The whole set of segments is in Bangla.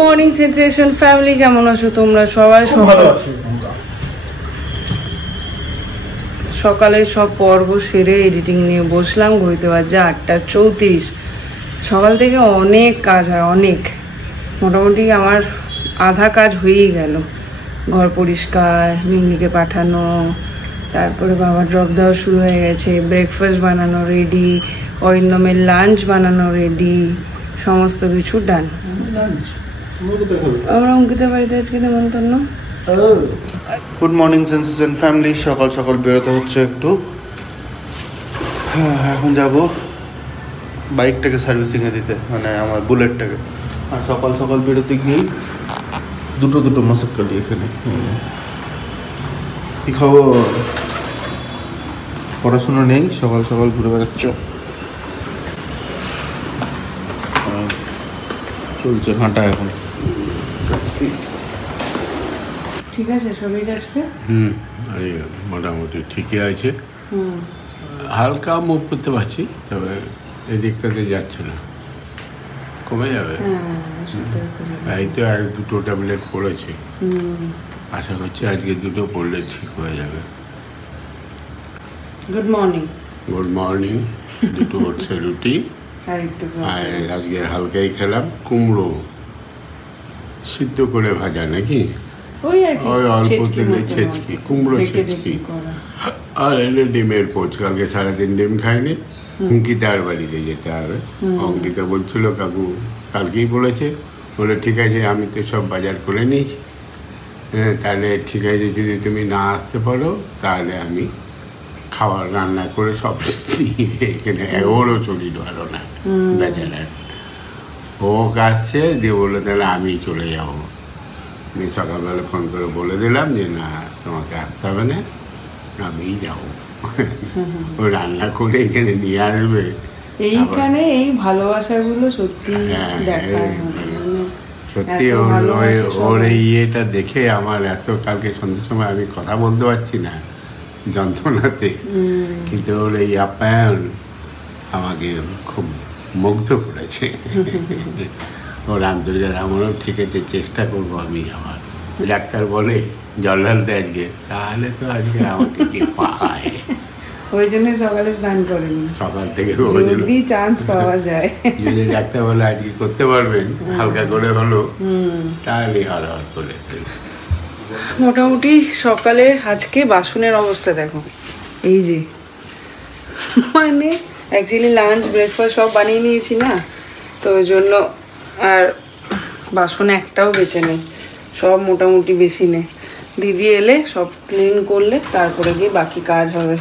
মর্নিং সেন্সেশন ফ্যামিলি, কেমন আছো তোমরা সবাই? সকালে সব পর্ব সেরে এডিটিং নিয়ে বসলাম। ঘুরতে বাজে 8:34। সকাল থেকে অনেক কাজ হয়, অনেক, মোটামুটি আমার আধা কাজ হয়েই গেল। ঘর পরিষ্কার, মিমনিকে পাঠানো, তারপরে বাবার ড্রপ দেওয়া শুরু হয়ে গেছে, ব্রেকফাস্ট বানানো রেডি, অরিন্দমের লাঞ্চ বানানো রেডি, সমস্ত কিছু ডান। আমরা অঙ্কিতার বাড়িতে আজকে নেমন্তন্ন। গুড মর্নিং সেন্সেশন ফ্যামিলি, সকাল সকাল বেরোতে হচ্ছে একটু। এখন যাব বাইকটাকে সার্ভিসিংয়ে দিতে, মানে আমার বুলেটটাকে। আর সকাল সকাল বেরোতে গিয়েই দুটো মাসক কালি এখানে। কী খবর? পড়াশোনা নেই, সকাল সকাল ঘুরে বেড়াচ্ছ? চলছে হাঁটা এখন। ঠিক আছে শরীর আজকে? মোটামুটি ঠিকই আছে। হালকা মুভ করতে পারছি, তবে এদিকটাতে যাচ্ছে না, কমে যাবে। এই তো 1-2 ট্যাবলেট পড়েছি, আশা করছি আজকে 2 পড়লে ঠিক হয়ে যাবে। Good morning. Good morning. 2 হচ্ছে রুটি, আর আজকে হালকাই খেলাম কুমড়ো সিদ্ধ করে ভাজা, নাকি ওই অল্প তেলে ছেচকি, কুমড়ো ছেচকি, আর এলে ডিমের পোচ। কালকে সারাদিন ডিম খাইনি, অঙ্কিতার বাড়িতে যেতে হবে। অঙ্কিতা বলছিল কাকু কালকেই বলেছে, বলে ঠিক আছে আমি তো সব বাজার করে নিয়েছি, তাহলে ঠিক আছে যদি তুমি না আসতে পারো তাহলে আমি খাবার রান্না করে সব এখানে ওরও শরীর ভালো না বেচারার। ও আসছে দিয়ে বললো তাহলে আমি চলে যাবো। আমি সকালবেলা ফোন করে বলে দিলাম যে না তোমাকে আসতে হবে না, আমিই যাবো। ও রান্না করে এখানে নিয়ে আসবে। এইখানে এই ভালোবাসাগুলো সত্যি সত্যি ওর এই ইয়েটা দেখে আমার এত, কালকে সন্ধ্যের সময় আমি কথা বলতে পারছি না যন্ত্রণাতে, কিন্তু ওর এই আপ্যায়ন আমাকে খুব মুগ্ধ করেছে। ওর আন্তর্জাতিক আমারও ঠিক আছে, চেষ্টা করবো আমি। আমার ডাক্তার বলে জল ঢালতে আজকে, তাহলে তো আজকে আমাকে কি পায়। ওই জন্য সকালে স্নান করেনি, সকাল থেকে যদি চান্স পাওয়া যায়। যদি ডাক্তার বলে আজকে করতে পারবেন হালকা করে হলো, তাহলে হর করে। মোটামুটি সকালে আজকে বাসনের অবস্থা দেখো, এই যে, মানে অ্যাকচুয়ালি লাঞ্চ ব্রেকফাস্ট সব বানিয়ে নিয়েছি না, তো ওই জন্য আর বাসন একটাও বেঁচে নেই, সব মোটামুটি বেশি নেই। দিদি এলে সব ক্লিন করলে তারপরে গিয়ে বাকি কাজ হবে।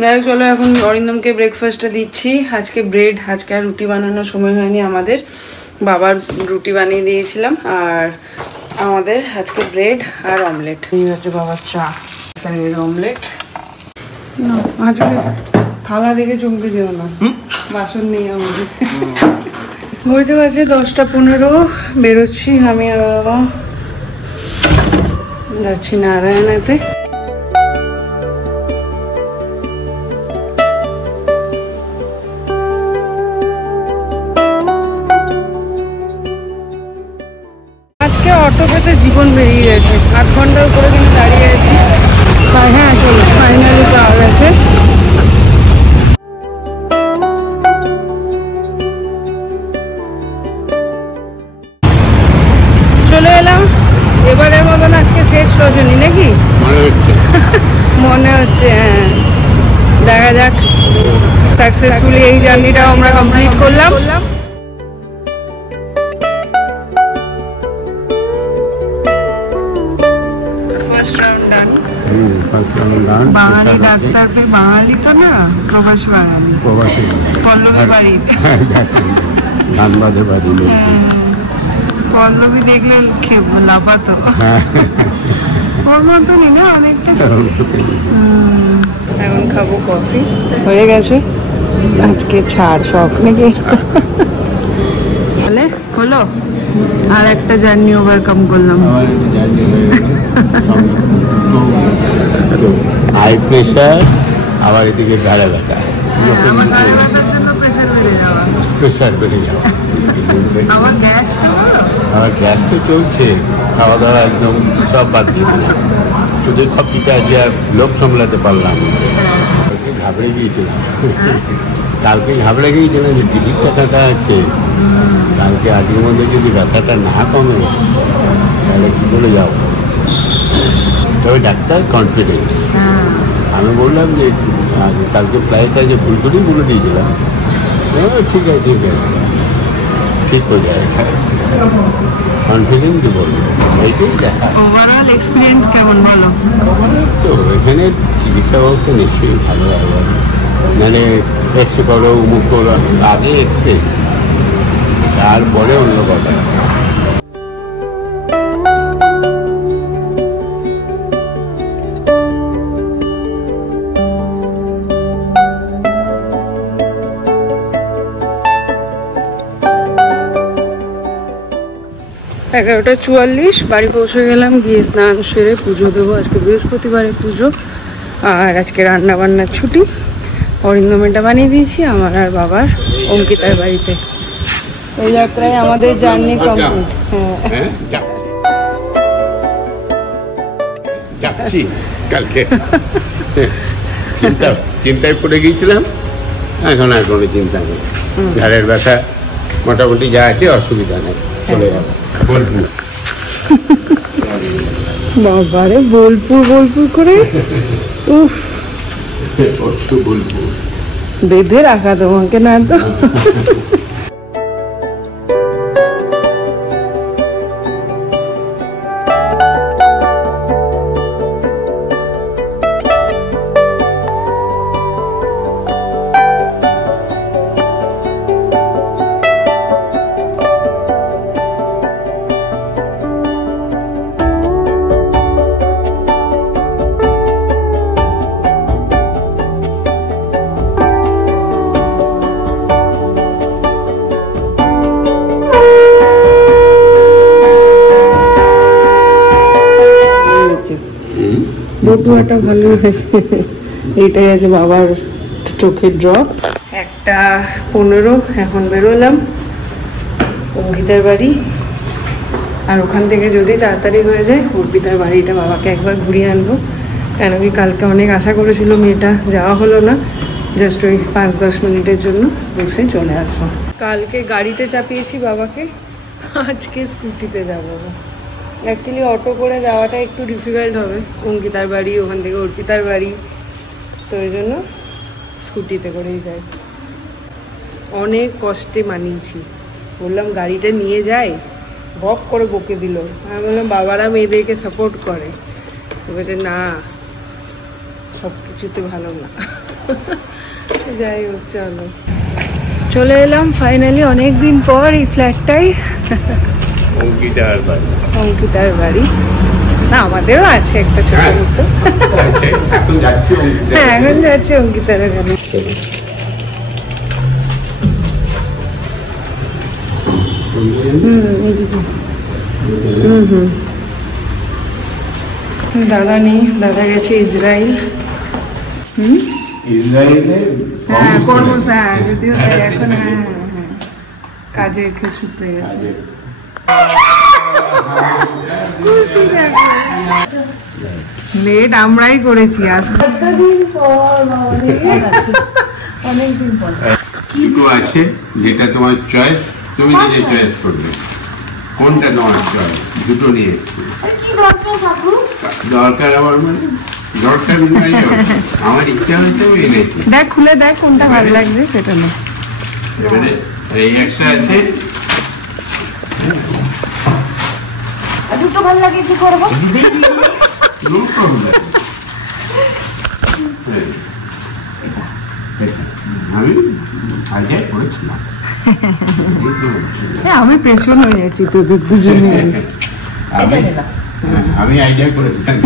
যাই হোক, চলো এখন অরিন্দমকে ব্রেকফাস্টটা দিচ্ছি। আজকে ব্রেড, আজকে আর রুটি বানানোর সময় হয়নি আমাদের, বাবার রুটি বানিয়ে দিয়েছিলাম, আর আমাদের আজকে ব্রেড আর অমলেট। এই হচ্ছে বাবার চা, অমলেট। না আজকে থালা দেখে চমকে যেও না, বাসন নেই আমাদের। ঘুরতে বাজে 10:15, বেরোচ্ছি আমি আর বাবা, যাচ্ছি নারায়ণাতে। আজকে অটো পেতে জীবন বেরিয়ে গেছে, 8 ঘন্টার উপরে কিন্তু দাঁড়িয়ে আছি। হ্যাঁ চলো, ফাইনালি পাওয়া গেছে। চলে এলাম, এবারের মতন আজকে শেষ রজনী নাকি মনে হচ্ছে। হ্যাঁ, দেখা যাক, সাকসেসফুলি এই জার্নিটাও আমরা কমপ্লিট করলাম। বাঙালি ডাক্তার, বাঙালি তো না, প্রবাসী বাঙালি, পল্লবী বাড়ি, ধানবাদের বাড়ি। পল্লবী দেখলে লাফাতো, ওর মতনই না অনেকটা। এখন খাবো কফি, হয়ে গেছে আজকে ছাড় শখ নাকি। তাহলে হলো, আর একটা জার্নি ওভারকাম করলাম। হাই প্রেশার, আবার এদিকে গাড়ে ব্যথা, আমার গাড়ে ব্যথার জন্য প্রেশার বেড়ে যাওয়া। প্রেশার বেড়ে যাওয়া। আমার গ্যাসটা গ্যাস তো চলছে, খাওয়া দাওয়া একদম সব বাদ দিয়ে দিলাম, শুধু কপিটা আজকে আর লোক সামলাতে পারলাম। কালকে ঘাবড়ে গিয়েছিলাম, যে টিকিট টাকাটা আছে, কালকে আজকের মধ্যে যদি ব্যথাটা না কমে তাহলে কী করে যাবো। তবে ডাক্তার কনফিডেন্ট। আমি বললাম যে কালকে ফ্লাইটটা যে ভুল করেই বলে দিয়েছিলাম, ঠিক আছে ঠিক হয়ে যায়, কনফিডেন্ট বলবো। এইটাই দেখা। ওভারঅল এক্সপিরিয়েন্স কেমন বলো? তো এখানে চিকিৎসা ব্যবস্থা নিশ্চয়ই ভালো হবে, মানে এক্সরে করো, মুখ করো, আগে এক্সরে, তারপরে অন্য কথা। এগারোটা 44 বাড়ি পৌঁছে গেলাম, গিয়ে স্নান সেরে পুজো দেবো। আজকে বৃহস্পতিবারে পুজো, আর আজকে রান্না বান্নার ছুটি। অরিন্দমেটা বানিয়ে দিয়েছি আমার আর বাবার অঙ্কিতার বাড়িতে। এই যাত্রায় আমাদের জার্নি কমপ্লিট। হ্যাঁ যাচ্ছি। কালকে চিন্তায় পড়ে গিয়েছিলাম, এখন আর কোনো চিন্তা নেই। ঘাড়ের ব্যথা মোটামুটি যা আছে, অসুবিধা নেই, চলে যাবে। বাবারে বোলপুর করে উফ, বেঁধে রাখা তোমাকে না তো। বটুয়াটা ভালো হয়েছে। এইটাই আছে বাবার চোখের ড্রপ। 1:15 এখন বেরোলাম অঙ্কিতার বাড়ি। আর ওখান থেকে যদি তাড়াতাড়ি হয়ে যায় অর্পিতার বাড়িটা বাবাকে একবার ঘুরিয়ে আনবো, কেন কি কালকে অনেক আশা করেছিল মেয়েটা, যাওয়া হলো না। জাস্ট ওই 5-10 মিনিটের জন্য বসে চলে আসবো। কালকে গাড়িতে চাপিয়েছি বাবাকে, আজকে স্কুটিতে যাবো। অ্যাকচুয়ালি অটো করে যাওয়াটা একটু ডিফিকাল্ট হবে, অঙ্কিতার বাড়ি ওখান থেকে অর্পিতার বাড়ি, তো ওই জন্য স্কুটিতে করেই যাই। অনেক কষ্টে মানিয়েছি, বললাম গাড়িটা নিয়ে যাই, বক করে বকে দিল। আমি বললাম বাবারা মেয়েদেরকে সাপোর্ট করে, বলছে না সব কিছুতে ভালো না। যাই হোক, চলে এলাম ফাইনালি অনেক দিন পর এই ফ্ল্যাটটাই। অঙ্কিতার বাড়ি না, আমাদেরও আছে একটা ছোট মতো। হ্যাঁ এখন যাচ্ছি অঙ্কিতার এখানে। দাদা নেই, দাদা গেছে ইসরায়েল। হ্যাঁ কর্মসা, যদিও এখন কাজে সূত্রে গেছে। লেট আমরাই করেছি, অনেকদিন পর। আছে যেটা তোমার চয়েস, তুমি নিজে চয়েস করবে কোনটা তোমার চয়েস। দুটো নিয়ে এসছি। দরকার আমার, মানে দরকার আমার ইচ্ছা হচ্ছে আমি এনেছি। দেখ খুলে দেখ কোনটা ভালো লাগছে সেটা না। এবারে এই একটা আছে, দুটো ভালো লাগে কি করবো। আমি পেছন হয়ে যাচ্ছি তোদের দুজনে। আমি আইডিয়া করে দিলাম,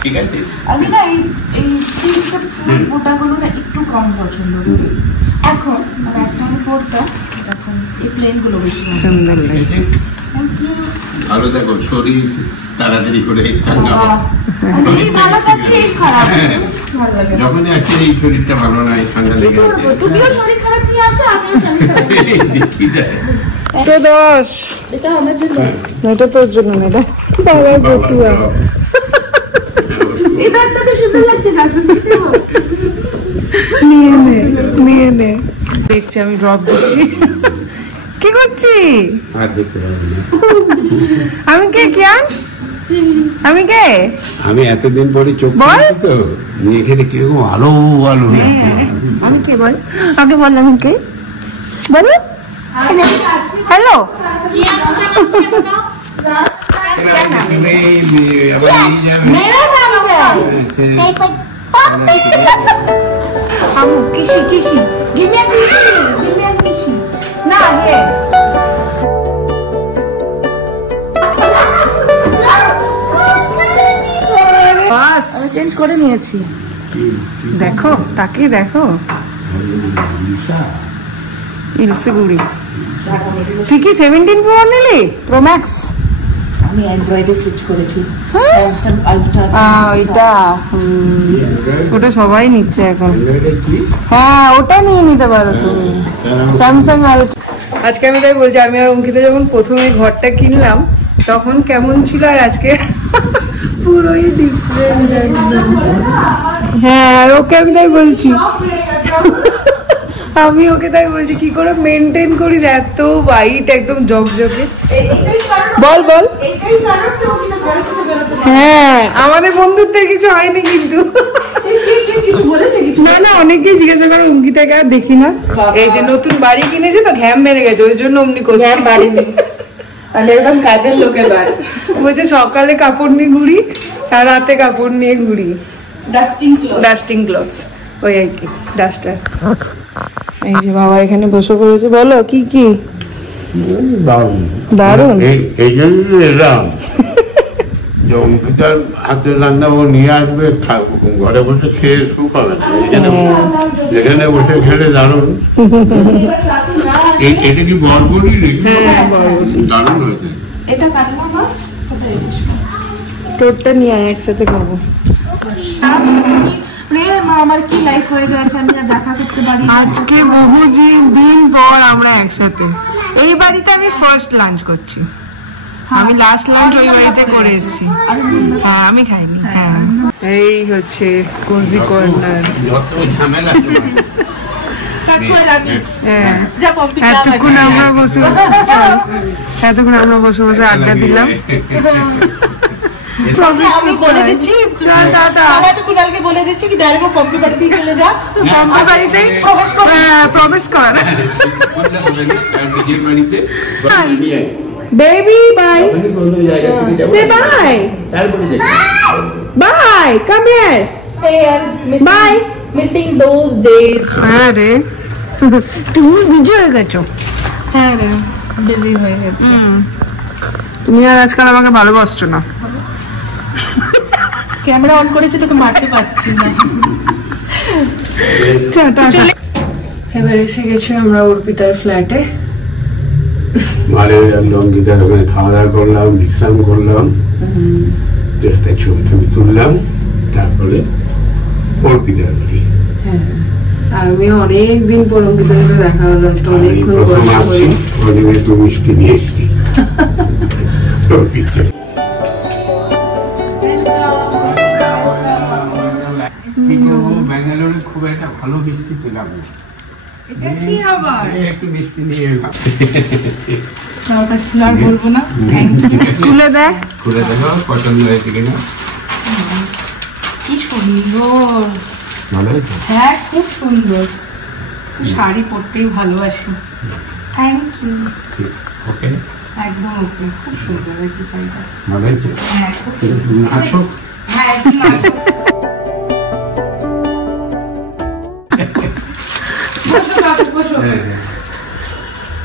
ঠিক আছে। আমি না এই বোটাগুলো না একটু কম পছন্দ করি এখন, মানে এখন আমি পড়তাম, এখন এই প্লেনগুলো বেশি সুন্দর লাগে। ভালো থাকো, শরীর তাড়াতাড়ি করে চাঙ্গা যখনই আছে এই শরীরটা ভালো নাই, ঠান্ডা লেগে তো 10 এটা আমার জন্য, এটা তোর জন্য না, এটা বাবার বটুয়া। এটা তো সুন্দর লাগছে না, নিয়ে নে। দেখছি আমি ড্রপ দিচ্ছি। কি করছি? আর দেখতে পারবো না। আমি কে? কেন আমি কে? আমি এতদিন পরে চোখ তো নিয়ে এখানে কিরকম আলো আলো। আমি কে বল? আগে বল আমি কে? বলো। হ্যালো। किसी give me a kishi ना ये বাস চেঞ্জ করে নিয়েছি। দেখো তাকে দেখো, ইলসিগুড়ি। তুই কি 17 প্রো নিলি? Pro max? আমি অ্যান্ড্রয়েডে সুইচ করেছি, স্যামসাং আলট্রা। ওইটা ওটা সবাই নিচ্ছে এখন। হ্যাঁ ওটা নিয়ে নিতে পারো তুমি, স্যামসাং আলট্রা। আজকে আমি তাই বলছি, আমি আর অঙ্কিতা যখন প্রথমে ঘরটা কিনলাম তখন কেমন ছিল আর আজকে পুরোই ডিফারেন্ট একদম। হ্যাঁ ওকে আমি তাই বলছি, আমি ওকে তাই বলছি কি করে মেনটেন করিস এত হোয়াইট একদম জকজকে। বল বল। হ্যাঁ আমাদের বন্ধুত্বের কিছু হয়নি কিন্তু, না না অনেকেই জিজ্ঞাসা করে অঙ্কিতাকে আর দেখি না। এই যে নতুন বাড়ি কিনেছে তো ঘ্যাম মেরে গেছে, ওই জন্য অমনি করছে। বাড়ি নেই একদম কাজের লোকের বাড়ি। বলছে সকালে কাপড় নিয়ে ঘুরি আর রাতে কাপড় নিয়ে ঘুরি, ডাস্টিং ক্লথস ওই আর কি, ডাস্টার। এই যে বাবা এখানে বসে পড়েছে। বলো কি কি? দারুণ দারুণ। এই জন্য এলাম যে অঙ্কিতার হাতের রান্না ও নিয়ে আসবে, ঘরে বসে খেয়ে সুখ হবে না, যেখানে বসে খেলে দারুণ। এটা কি বরবরি? দারুণ হয়েছে। এটা কাতলা মাছ, টোটটা নিয়ে আয় একসাথে খাবো। আমার কি লাইফ হয়ে গেছে, আমি আর দেখা করতে পারি। আজকে বহু দিন পর আমরা একসাথে। এই বাড়িতে আমি ফার্স্ট লাঞ্চ করছি, আমি লাস্ট লাঞ্চ ওই বাড়িতে করে এসেছি। হ্যাঁ আমি খাইনি। হ্যাঁ এই হচ্ছে কোজি কর্নার। ঝামেলা এতক্ষণ আমরা বসে বসে আড্ডা দিলাম। আমি বলে দিচ্ছি, কুণালকে বলে দিচ্ছি কি ডাইরেক্ট পম্পি বাড়িতেই চলে যা, পম্পি বাড়িতেই প্রবেশ কর। বেবি বাই, সে bye bye, come here, bye. Missing those days. আরে তুমি বিজি হয়ে গেছো? হ্যাঁ রে বিজি হয়ে গেছে। তুমি আর আজকাল আমাকে ভালোবাসছো না। ক্যামেরা অন করেছে তোকে মারতে পারছি না। এবার এসে গেছি আমরা অর্পিতার ফ্ল্যাটে। মারে অঙ্কিতার ওখানে খাওয়া দাওয়া করলাম, বিশ্রাম করলাম, একটা ছবি তুললাম, তারপরে অর্পিতার বাড়ি। হ্যাঁ আমি অনেকদিন পর অঙ্কিতার সাথে দেখা হলো আজকে, অনেকক্ষণ পর। একটু মিষ্টি নিয়ে এসছি অর্পিতা। ব্যাঙ্গালোরে খুব একটা ভালো মিষ্টি পেলাম না, একটু মিষ্টি নিয়ে এলাম। আর বলবো না, খুলে দেখ, খুলে দেখো পছন্দ হয়েছে কিনা। কি সুন্দর, ভালো হয়েছে? হ্যাঁ খুব সুন্দর। শাড়ি পরতেই ভালোবাসি। Thank you. ওকে একদম ওকে, খুব সুন্দর হয়েছে শাড়িটা। ভালো হয়েছে? হ্যাঁ আছো? হ্যাঁ একদম আছো।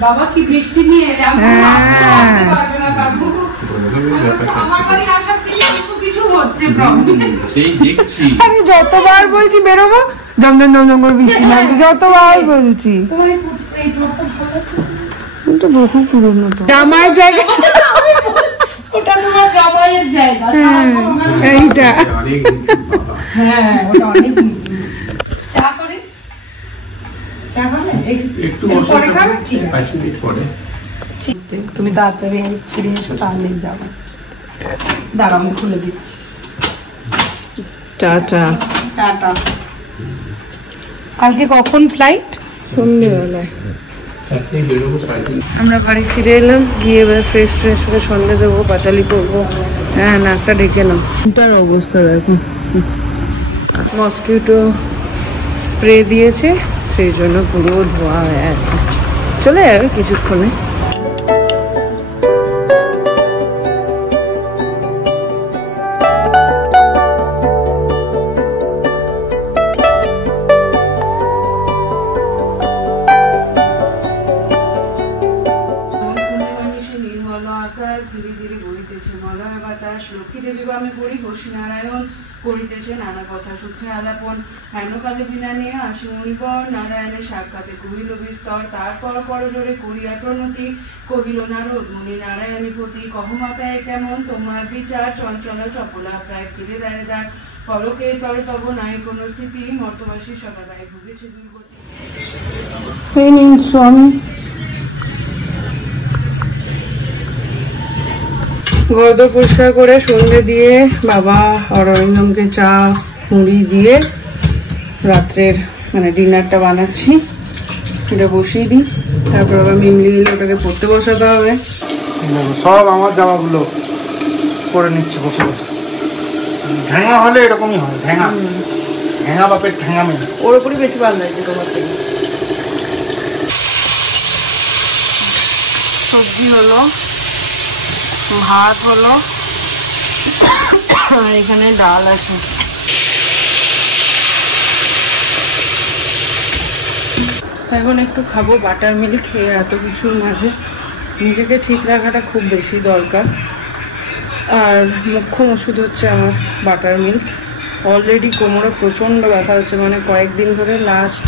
বাবা কি বৃষ্টি নিয়ে এলাম, আমি যতবার বলছি বেরোবো দমদম দমদম করে বৃষ্টি নামছে, যতবার বলছি। তো বহু পুরনো তো জামাই জায়গা ওটা তোমার জামাইয়ের জায়গা এইটা হ্যাঁ ওটা অনেক চা করে চা খাবে একটু পরে খাবে ঠিক আছে 5 মিনিট পরে। তুমি তাড়াতাড়ি ফিরে এসো তাহলেই যাবো দাঁড়া আমি খুলে দিচ্ছি টাটা টাটা কালকে কখন ফ্লাইট সন্ধ্যেবেলায় 4টায় বেরোবো 3:30। আমরা বাড়ি ফিরে এলাম গিয়ে এবার ফ্রেশ ফ্রেশ করে সন্ধে দেবো পাঁচালি করবো হ্যাঁ নাকটা ডেকে নাও তার অবস্থা দেখো মসকিউটো স্প্রে দিয়েছে সেই জন্য পুরো ধোয়া হয়ে আছে চলে যাবে কিছুক্ষণে ধীরে ধীরে বইতেছে মলয় বাতাস লক্ষ্মী দেবী বামে পড়ি বসি নারায়ণ করিতেছে নানা কথা সুখে আলাপন হেনকালে বিনা নিয়ে আসি মণিবর নারায়ণের সাক্ষাতে কহিল বিস্তর তারপর করজোরে করিয়া প্রণতি কহিল নারদ মুনি নারায়ণী পতি কহমাতায় কেমন তোমার বিচার চঞ্চলা চপলা প্রায় ফিরে দাঁড়ে দাঁড় পরকে তরে তব নাই কোনো স্থিতি মর্তবাসী সদাদায় ভুগেছে দুর্গতি স্বামী ঘরদোর পরিষ্কার করে সন্ধ্যে দিয়ে বাবা আর অরিন্দমকে চা মুড়ি দিয়ে রাত্রের মানে ডিনারটা বানাচ্ছি এটা বসিয়ে দিই তারপর আবার মিমলি এলে ওটাকে পড়তে বসাতে হবে সব আমার জামাগুলো করে নিচ্ছে বসে বসে ঢ্যাঙা হলে এরকমই হয় ঢ্যাঙা ঢ্যাঙা বাপের ঠ্যাঙা মেয়ে ওর উপরই বেশি ভালো লাগছে তোমার থেকে সবজি হলো ভাত হলো আর এখানে ডাল আছে এখন একটু খাবো বাটার মিল্ক খেয়ে এত কিছুর মাঝে নিজেকে ঠিক রাখাটা খুব বেশি দরকার আর মুখ্য ওষুধ হচ্ছে আমার বাটার মিল্ক অলরেডি কোমরে প্রচণ্ড ব্যথা হচ্ছে মানে কয়েকদিন ধরে লাস্ট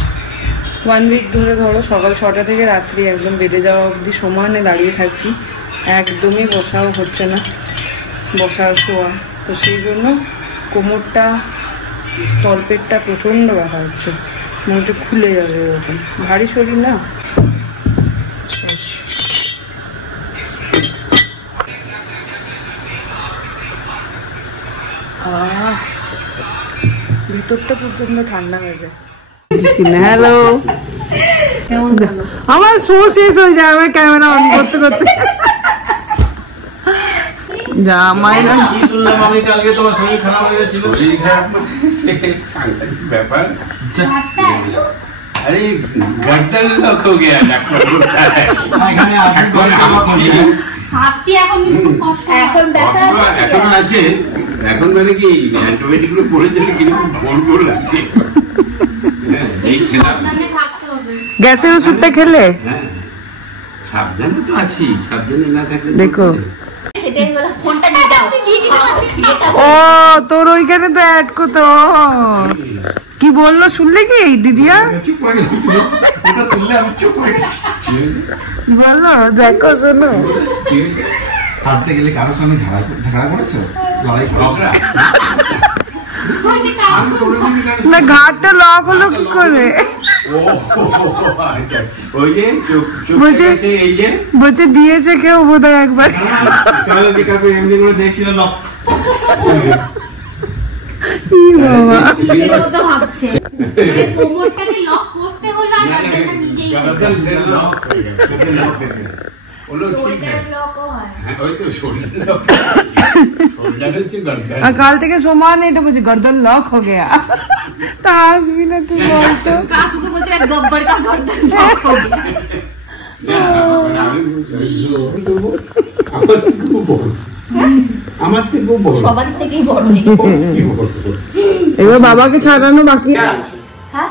1 উইক ধরে ধরো সকাল 6টা থেকে রাত্রি একদম বেড়ে যাওয়া অবধি সমানে দাঁড়িয়ে থাকছি একদমই বসাও হচ্ছে না বসা শোয়া তো সেই জন্য কোমরটা তলপেটটা প্রচণ্ড ব্যথা হচ্ছে মনে হচ্ছে খুলে যাবে এরকম ভারী শরীর না ভিতরটা পর্যন্ত ঠান্ডা হয়ে যায় হ্যালো আমার শো শেষ হয়ে যায় আমার ক্যামেরা অন করতে করতে জামাই না শুনলাম আমি কালকে তোমার শরীর খারাপ হয়ে যাচ্ছিল ব্যাপার अरे गर्दन लॉक हो गया डॉक्टर बोलता है এখানে হাসছি এখন কিন্তু কষ্ট এখন ব্যথা এখন আছে এখন মানে কি অ্যান্টিবায়োটিক গুলো পড়ে গেলে কিন্তু ভোর ভোর লাগে এই খেলাম গ্যাসের ওষুধটা খেলে হ্যাঁ সাবধানে তো আছি সাবধানে না থাকলে দেখো ফোনটা নিয়ে যাও ও তোর ওইখানে তো অ্যাড করতো কি বললো শুনলে কি দিদিয়া চুপ হয়ে গেল এটা তুললে আমি চুপ হয়ে গেছি বলো দেখো শোনো হাঁটতে গেলে কারোর সঙ্গে ঝগড়া করেছো লড়াই করেছো না ঘাটটা লক হলো কি করে বলছে দিয়েছে কেউ বোধহয় একবার এমনি করে দেখছিল লক ভাবছে কোমরটাকে লক করতে হলো আর নিজেই আর কাল থেকে সমান এটা বুঝি गर्दन लॉक हो गया তা আসবি না তুই বলতো কাকুকে বলছে গব্বর কা गर्दन लॉक हो गया আমার থেকে বড় সবার থেকেই বড় এবার বাবাকে ছাড়ানো বাকি हाँ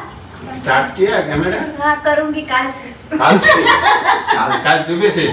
स्टार्ट किया कैमरा हाँ करूँगी कल से कल सुबह से